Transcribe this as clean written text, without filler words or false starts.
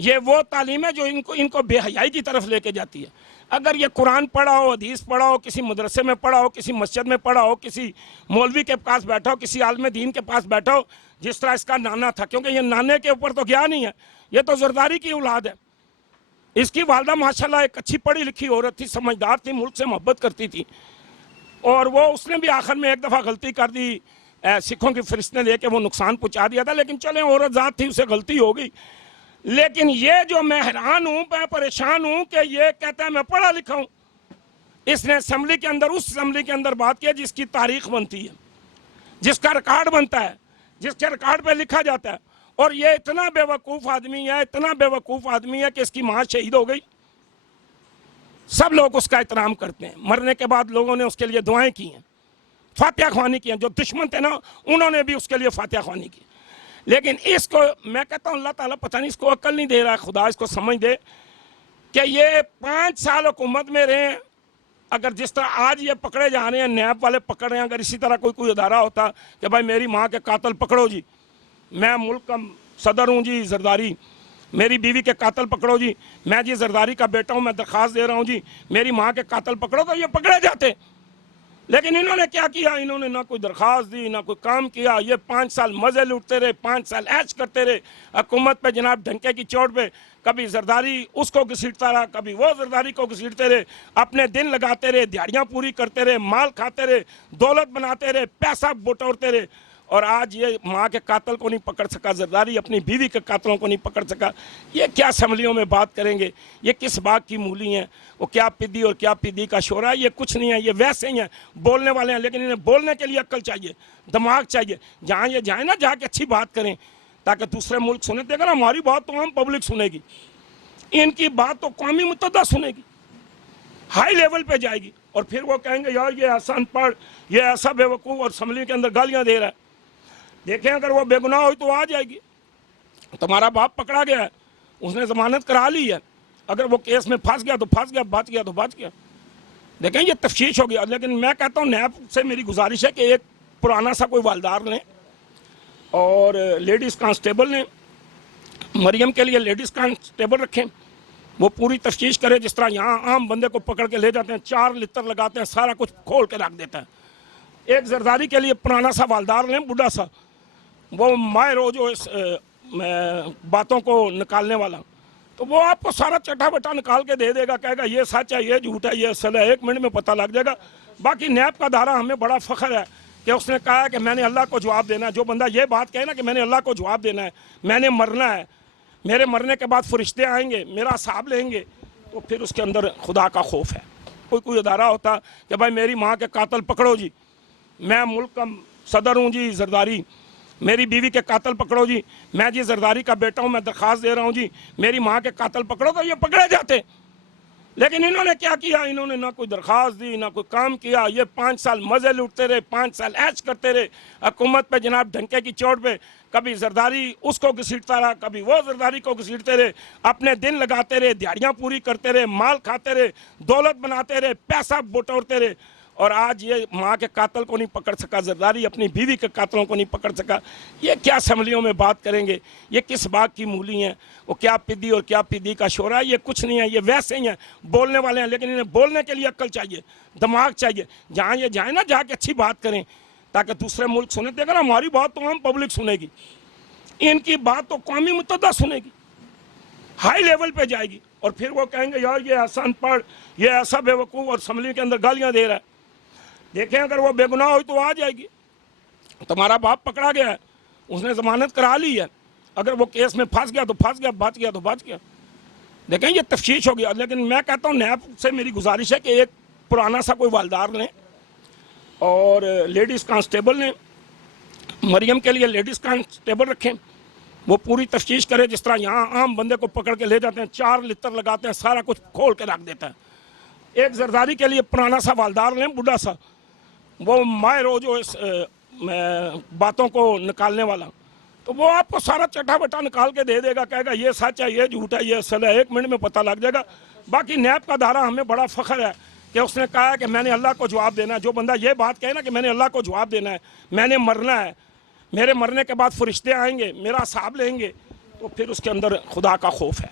یہ وہ تعلیم ہے جو ان کو بے حیائی کی طرف لے کے جاتی ہے۔ اگر یہ قرآن پڑھا ہو، حدیث پڑھا ہو، کسی مدرسے میں پڑھا ہو، کسی مسجد میں پڑھا ہو، کسی مولوی کے پاس بیٹھا ہو، کسی عالم دین کے پاس بیٹھا ہو، جس طرح اس کا نانا تھا، کیونکہ یہ نانے کے اوپر تو گیا نہیں ہے، یہ تو زرداری کی اولاد ہے۔ اس کی والدہ ماشاءاللہ ایک اچھی پڑھی لکھی عورت تھی، سمجھدار تھی، ملک سے محبت کرتی تھی، اور اس نے بھی آخر میں ایک دفعہ غلطی کر دی، سکھوں کی فہرستیں لے کے وہ نقصان پہنچا دیا تھا، لیکن چلیں عورت ذات تھی، اسے غلطی ہو گئی۔ لیکن یہ جو میں حیران ہوں، میں پریشان ہوں کہ یہ کہتا ہے میں پڑھا لکھا ہوں۔ اس نے اسمبلی کے اندر، اس اسمبلی کے اندر بات کی جس کی تاریخ بنتی ہے، جس کا ریکارڈ بنتا ہے، جس کے ریکارڈ پہ لکھا جاتا ہے، اور یہ اتنا بے وقوف آدمی ہے، اتنا بے وقوف آدمی ہے کہ اس کی ماں شہید ہو گئی، سب لوگ اس کا احترام کرتے ہیں، مرنے کے بعد لوگوں نے اس کے لیے دعائیں کی ہیں، فاتحہ خوانی کی ہیں، جو دشمن تھے نا انہوں نے بھی اس کے لیے فاتحہ خوانی کی۔ لیکن اس کو میں کہتا ہوں اللہ تعالیٰ پتہ نہیں اس کو عقل نہیں دے رہا ہے، خدا اس کو سمجھ دے کہ یہ 5 سال حکومت میں رہے ہیں۔ اگر جس طرح آج یہ پکڑے جا رہے ہیں، نیب والے پکڑ رہے ہیں، اگر اسی طرح کوئی ادارہ ہوتا کہ بھائی میری ماں کے قاتل پکڑو جی، میں ملک کا صدر ہوں جی زرداری، میری بیوی کے قاتل پکڑو جی، میں جی زرداری کا بیٹا ہوں، میں درخواست دے رہا ہوں جی میری ماں کے قاتل پکڑو، تو یہ پکڑے جاتے۔ لیکن انہوں نے کیا کیا؟ انہوں نے نہ کوئی درخواست دی، نہ کوئی کام کیا، یہ 5 سال مزے لوٹتے رہے، 5 سال عیش کرتے رہے حکومت پہ، جناب ڈھنکے کی چوٹ پہ، کبھی زرداری اس کو گھسیٹتا رہا، کبھی وہ زرداری کو گھسیٹتے رہے، اپنے دن لگاتے رہے، دیہڑیاں پوری کرتے رہے، مال کھاتے رہے، دولت بناتے رہے، پیسہ بٹورتے رہے، اور آج یہ ماں کے قاتل کو نہیں پکڑ سکا، زرداری اپنی بیوی کے قاتلوں کو نہیں پکڑ سکا۔ یہ کیا اسمبلیوں میں بات کریں گے؟ یہ کس باغ کی مولی ہیں؟ وہ کیا پدی اور کیا پدی کا شورا ہے؟ یہ کچھ نہیں ہے، یہ ویسے ہی ہیں، بولنے والے ہیں، لیکن انہیں بولنے کے لیے عقل چاہیے، دماغ چاہیے۔ جہاں یہ جائیں نا، جا کے اچھی بات کریں تاکہ دوسرے ملک سنیں۔ دیکھیں نا، ہماری بات تو عام پبلک سنے گی، ان کی بات تو قومی متحدہ سنے گی، ہائی لیول پہ جائے گی، اور پھر وہ کہیں گے یار یہ ایسا ان پڑھ، یہ ایسا بے وقوف، اور اسمبلی کے اندر گالیاں دے رہا ہے۔ دیکھیں اگر وہ بے گناہ ہوئی تو آ جائے گی۔ تمہارا باپ پکڑا گیا ہے، اس نے ضمانت کرا لی ہے، اگر وہ کیس میں پھنس گیا تو پھنس گیا، بچ گیا تو بچ گیا۔ دیکھیں یہ تفتیش ہو گیا۔ لیکن میں کہتا ہوں نیب سے میری گزارش ہے کہ ایک پرانا سا کوئی والدار لیں، اور لیڈیز کانسٹیبل لیں، مریم کے لیے لیڈیز کانسٹیبل رکھیں، وہ پوری تفتیش کرے، جس طرح یہاں عام بندے کو پکڑ کے لے جاتے ہیں، 4 لتر لگاتے ہیں، سارا کچھ کھول کے رکھ دیتا ہے۔ ایک زرداری کے لیے پرانا سا والدار لیں، بڈھا سا، وہ ماہر ہو جو اس باتوں کو نکالنے والا، تو وہ آپ کو سارا چٹا بٹا نکال کے دے دے گا، کہے گا یہ سچ ہے، یہ جھوٹ ہے، یہ اصل ہے، 1 منٹ میں پتہ لگ جائے گا۔ باقی نیب کا دھارا ہمیں بڑا فخر ہے کہ اس نے کہا ہے کہ میں نے اللہ کو جواب دینا ہے۔ جو بندہ یہ بات کہے نا کہ میں نے اللہ کو جواب دینا ہے، میں نے مرنا ہے، میرے مرنے کے بعد فرشتے آئیں گے، میرا حساب لیں گے، تو پھر اس کے اندر خدا کا خوف ہے۔ کوئی ادارہ ہوتا کہ بھائی میری ماں کے قاتل پکڑو جی، میں ملک کا صدر ہوں جی زرداری، میری بیوی کے قاتل پکڑو جی، میں جی زرداری کا بیٹا ہوں، میں درخواست دے رہا ہوں جی میری ماں کے قاتل پکڑو، تو یہ پکڑے جاتے۔ لیکن انہوں نے کیا کیا؟ انہوں نے نہ کوئی درخواست دی، نہ کوئی کام کیا، یہ 5 سال مزے لوٹتے رہے، 5 سال عیش کرتے رہے حکومت پہ، جناب ڈھنکے کی چوٹ پہ، کبھی زرداری اس کو گھسیٹتا رہا، کبھی وہ زرداری کو گھسیٹتے رہے، اپنے دن لگاتے رہے، دیہڑیاں پوری کرتے رہے، مال کھاتے رہے، دولت بناتے رہے، پیسہ بٹورتے رہے، اور آج یہ ماں کے قاتل کو نہیں پکڑ سکا، زرداری اپنی بیوی کے قاتلوں کو نہیں پکڑ سکا۔ یہ کیا اسمبلیوں میں بات کریں گے؟ یہ کس باغ کی مولی ہیں؟ وہ کیا پدی اور کیا پدی کا شورا ہے؟ یہ کچھ نہیں ہے، یہ ویسے ہی ہیں، بولنے والے ہیں، لیکن انہیں بولنے کے لیے عقل چاہیے، دماغ چاہیے۔ جہاں یہ جائیں نا، جا کے اچھی بات کریں تاکہ دوسرے ملک سنیں۔ دیکھیں نا، ہماری بات تو عام پبلک سنے گی، ان کی بات تو قومی متحدہ سنے گی، ہائی لیول پہ جائے گی، اور پھر وہ کہیں گے یار یہ ایسا ان پڑھ، یہ ایسا بے وقوف، اور اسمبلی کے اندر گالیاں دے رہا ہے۔ دیکھیں اگر وہ بے گناہ ہوئی تو آ جائے گی۔ تمہارا باپ پکڑا گیا ہے، اس نے ضمانت کرا لی ہے، اگر وہ کیس میں پھنس گیا تو پھنس گیا، بچ گیا تو بچ گیا۔ دیکھیں یہ تفتیش ہو گیا۔ لیکن میں کہتا ہوں نیب سے میری گزارش ہے کہ ایک پرانا سا کوئی والدار لیں، اور لیڈیز کانسٹیبل لیں، مریم کے لیے لیڈیز کانسٹیبل رکھیں، وہ پوری تفتیش کرے، جس طرح یہاں عام بندے کو پکڑ کے لے جاتے ہیں، 4 لتر لگاتے ہیں، سارا کچھ کھول کے رکھ دیتا ہے۔ ایک زرداری کے لیے پرانا سا والدار لیں، بڈھا سا، وہ ماہر ہو جو اس باتوں کو نکالنے والا، تو وہ آپ کو سارا چٹا بٹا نکال کے دے دے گا، کہے گا یہ سچ ہے، یہ جھوٹ ہے، یہ اصل ہے، 1 منٹ میں پتہ لگ جائے گا۔ باقی نیب کا دھارا ہمیں بڑا فخر ہے کہ اس نے کہا ہے کہ میں نے اللہ کو جواب دینا ہے۔ جو بندہ یہ بات کہے نا کہ میں نے اللہ کو جواب دینا ہے، میں نے مرنا ہے، میرے مرنے کے بعد فرشتے آئیں گے، میرا حساب لیں گے، تو پھر اس کے اندر خدا کا خوف ہے.